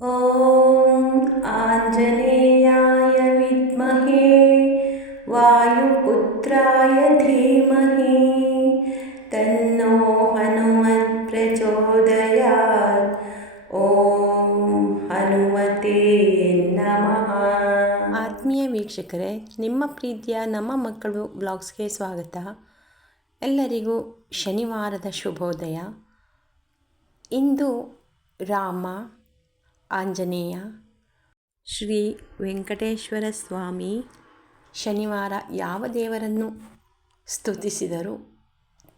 ॐ आञ्जनेयाय विद्महे वायुपुत्राय धीमहि तन्नो हनुमत् प्रचोदयात्। ॐ हनुमते नमः। ಆತ್ಮೀಯ ವೀಕ್ಷಕರೇ, ನಿಮ್ಮ ಪ್ರೀತಿಯ ನಮ್ಮ ಮಕ್ಕಳು ಬ್ಲಾಗ್ಸ್ಗೆ ಸ್ವಾಗತ. ಎಲ್ಲರಿಗೂ ಶನಿವಾರದ ಶುಭೋದಯ. ಇಂದು ರಾಮ, ಆಂಜನೇಯ, ಶ್ರೀ ವೆಂಕಟೇಶ್ವರ ಸ್ವಾಮಿ ಶನಿವಾರ ಯಾವ ದೇವರನ್ನು ಸ್ತುತಿಸಿದರೂ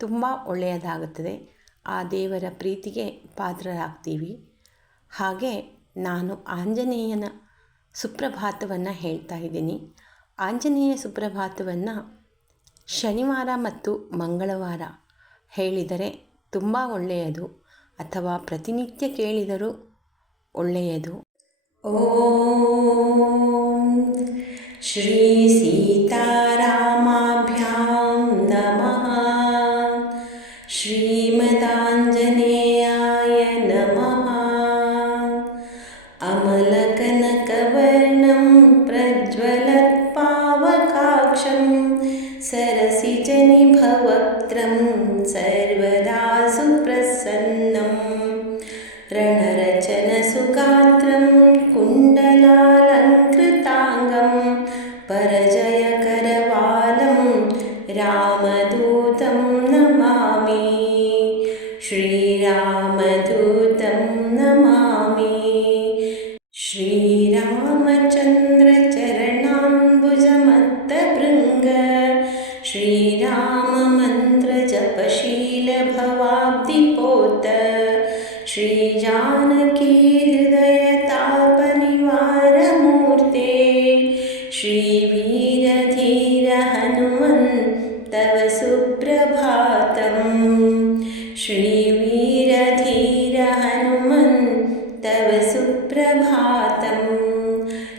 ತುಂಬ ಒಳ್ಳೆಯದಾಗುತ್ತದೆ. ಆ ದೇವರ ಪ್ರೀತಿಗೆ ಪಾತ್ರರಾಗ್ತೀವಿ. ಹಾಗೆ ನಾನು ಆಂಜನೇಯನ ಸುಪ್ರಭಾತವನ್ನು ಹೇಳ್ತಾ ಇದ್ದೀನಿ. ಆಂಜನೇಯ ಸುಪ್ರಭಾತವನ್ನು ಶನಿವಾರ ಮತ್ತು ಮಂಗಳವಾರ ಹೇಳಿದರೆ ತುಂಬ ಒಳ್ಳೆಯದು, ಅಥವಾ ಪ್ರತಿನಿತ್ಯ ಕೇಳಿದರೂ ಒಳ್ಳೆಯದು. ಓಂ ಶ್ರೀ ಸೀತಾರಾಮಾಭ್ಯಾಂ ನಮಃ. ಶ್ರೀಮದಾಂಜನೇಯಾಯ ನಮಃ. ಅಮಲಕನಕವರ್ಣಂ ಪ್ರಜ್ವಲತ್ ಪಾವಕಾಕ್ಷಂ ಸರಸಿಜನಿಭವಕ್ತ್ರಂ ಸರ್ವದಾ ಸುಪ್ರಸನ್ನಂ ರಣರಚನಸುಗಾತ್ರಂ ಕುಂಡಲಾಲಂಕೃತಾಂಗಂ ಪರಜಯಕರವಾಲಂ ರಾಮದೂತಂ ನಮಾಮಿ. ಶ್ರೀರಾಮದೂತಂ ನಮಾಮಿ. ಶ್ರೀರಾಮಚಂದ್ರ ಚರಣಾಂಬುಜಮತ್ತಭೃಂಗ ಶ್ರೀರಾಮ ಮಂತ್ರ ಜಪಶೀಲ ಭವಾಬ್ಧಿಪೋತ ಶ್ರೀ ಜಾನಕಿ ಹೃದಯ ತಾಪ ನಿವಾರ ಮೂರ್ತೆ ಶ್ರೀ ವೀರ ಧೀರ ಹನುಮನ್ ತವ ಸುಪ್ರಭಾತಂ. ಶ್ರೀ ವೀರ ಧೀರ ಹನುಮನ್ ತವ ಸುಪ್ರಭಾತಂ.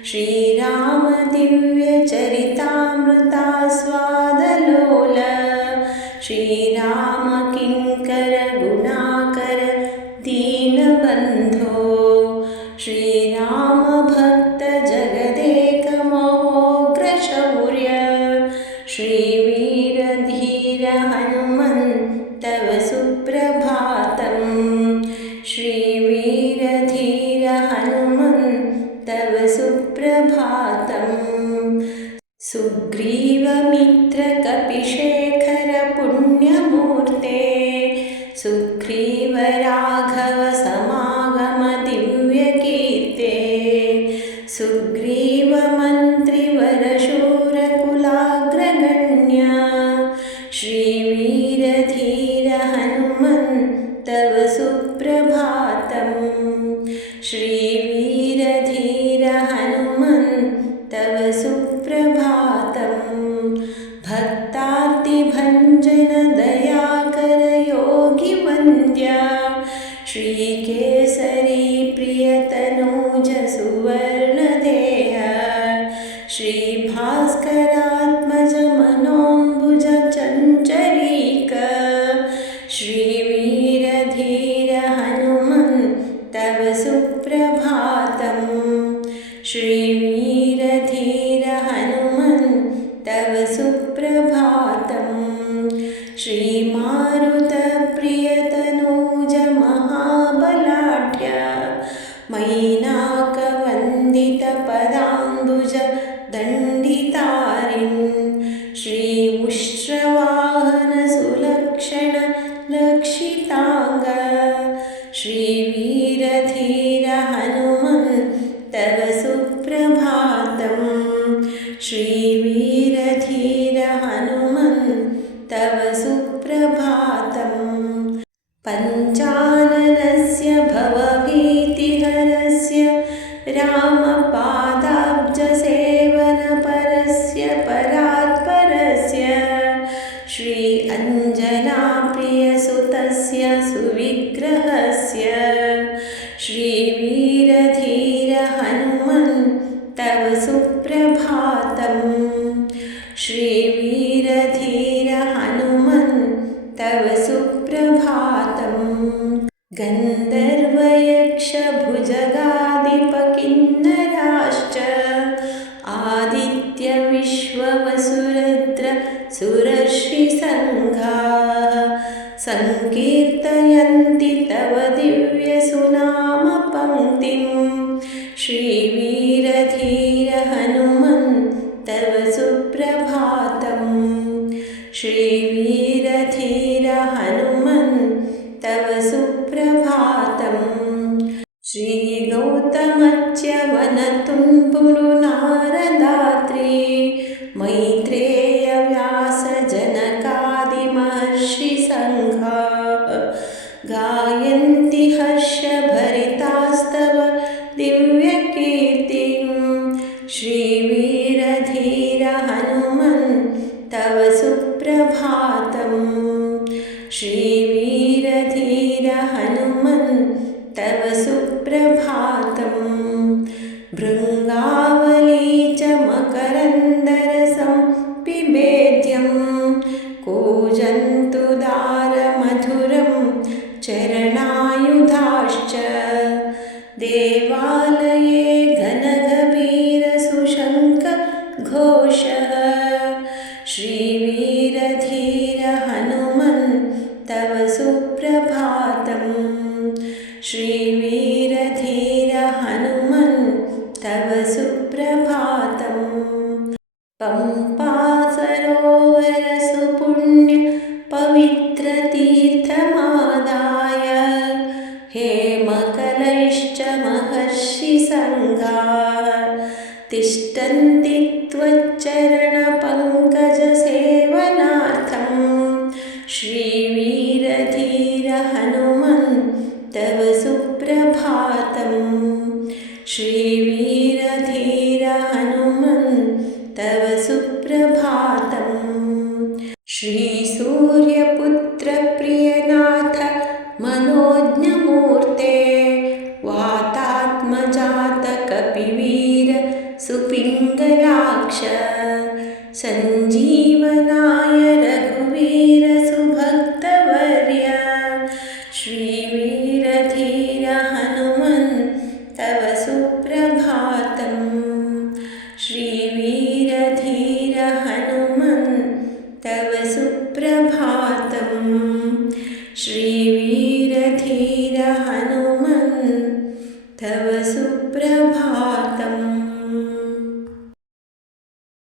ಶ್ರೀರಾಮ ದಿವ್ಯ ಚರಿತಾಮೃತಾಸ್ವಾದಲೋಲ ಶ್ರೀರಾಮ ಕಿಂಕರ ಗುಣಾಕರ ದೀನಬಂಧೋ ಶ್ರೀರಾಮ ಭಕ್ತ ಜಗದೇಕ ಮಹೋಗ್ರ ಶೌರ್ಯ ಶ್ರೀ ವೀರ ಧೀರ ಹನುಮನ್ ತವ ಸುಪ್ರಭಾತಂ. ಶ್ರೀ ವೀರ ಧೀರ ಹನುಮನ್ ತವ ಸುಪ್ರಭಾತಂ. ಸುಗ್ರೀವ ಮಿತ್ರ ಕಪಿಶೇಖರ ಪುಣ್ಯಮೂರ್ತೆ ಸುಗ್ರೀವ ರಾಘವ ಸಮಾಗಮ ದಿವ್ಯ ಕೀರ್ತೆ ಸುಗ್ರೀವ ಮಂತ್ರಿವರ ಶೂರ ಕುಲಾಗ್ರಗಣ್ಯ ಶ್ರೀ ವೀರ ಧೀರ ಹನುಮನ್ ತವ ಸುಪ್ರಭಾತಂ. ಶ್ರೀ ವೀರ ಧೀರ ಹನುಮನ್ ತವ ಸುಪ್ರಭಾತಂ. ಭಕ್ತಾರ್ತಿಭಂಜನ ದಯಾಕರ ಯೋಗಿ ವಂದ್ಯ ಶ್ರೀ ಕೇಸರಿ ಪ್ರಿಯತನೂಜ ಸುವರ್ಣ ದೇಹ ಶ್ರೀ ಭಾಸ್ಕರಾತ್ಮಜ ಮನೋಂಬುಜ ಚಂಚರೀಕ ಶ್ರೀ ವೀರ ಧೀರ ಹನುಮನ್ ತವ ಸುಪ್ರಭಾತಂ. ಶ್ರೀ ವೀರ ಧೀರ ಹನುಮನ್ ತವ ಸುಪ್ರಭಾತಂ. ಶ್ರೀ ಮಾರುತ ಪ್ರಿಯತನೂಜ ಮಹಾಬಲಾಢ್ಯ ಮೈನಾಕ ವಂದಿತ ಪದಾಂಬುಜ ದಂಡಿತಾರಿನ್ ಶ್ರೀ ಉಷ್ಟ್ರವಾಹನ ಸುಲಕ್ಷಣ ಲಕ್ಷಿತಾಂಗ ಶ್ರೀ ವೀರ ಧೀರ ಹನುಮನ್ ತವ ಸುಪ್ರಭಾತಂ. ಶ್ರೀ ವೀರ ಧೀರ ಹನುಮನ್ ತವ ಸುಪ್ರಭಾತಂ. ಪಂಚಾನನಸ್ಯ ಭವಭೀತಿಹರಸ್ಯ ರಾಮಪಾದಾಬ್ಜ ಸೇವನ ಪರಸ್ಯ ಪರಾತ್ಪರಸ್ಯ ಶ್ರೀ ಅಂಜನಾ ಪ್ರಿಯ ಸುತಸ್ಯ ಸುವಿಗ್ರಹಸ್ಯ ಶ್ರೀ ವೀರ ಧೀರ ಹನುಮನ್ ತವ ಸುಪ್ರಭಾತಂ. ಶ್ರೀ ವೀರ ಧೀರ ಹನುಮನ್ ತವ ಸುಪ್ರಭಾತಂ. ಗಂಧರ್ವಯಕ್ಷ ಭುಜಗಾದಿ पङ्क्तिं श्रीवीरधीर हनुमन् तव सुप्रभातम् श्रीवीरधीर हनुमन् तव सुप्रभातम् श्रीगौतमस्य वनतुम्बुरु नारदात्रि मैत्रेय व्यास जनकादिमहर्षि संघाः गायन्ति हर्षभरितास्तव दिव्यकीर्तिं श्रीवीरधीर हनुमन् तव सुप्रभातम् श्रीवीरधीर हनुमन् तव सुप्रभातम् भृङ्गावली च मकरन्दरसं पिबेद्यं कूजन्तु दारमधुरं चरणायुधाश्च देवालये घनगभीरसुशङ्खघोषः श्रीवीरधीर हनुमन् तव सुप्रभातम् श्रीवीरधीर हनुमन् तव सुप्रभातम् पम्पा सरोवर सुपुण्य पवित्रतीर्थमादाय हेमकलैश्च महर्षि संघाः तिष्ठन्ति त्वच्चरणपङ्कजसेवनार्थं श्रीवीरधीर हनुमन् तव सुप्रभातम् श्रीवीरधीर हनुमन् तव सुप्रभातम् श्रीसूर्यपुत्र प्रियनाथ मनोज्ञमूर्ते वातात्मजात कपिवीर सुपिङ्गलाक्ष सञ्जीवनाय रघुवीर सुभक्तवर्य श्रीवीरधीर हनुमन् तव सुप्रभातम् श्रीवीरधीर हनुमन् तव सुप्रभातम् श्री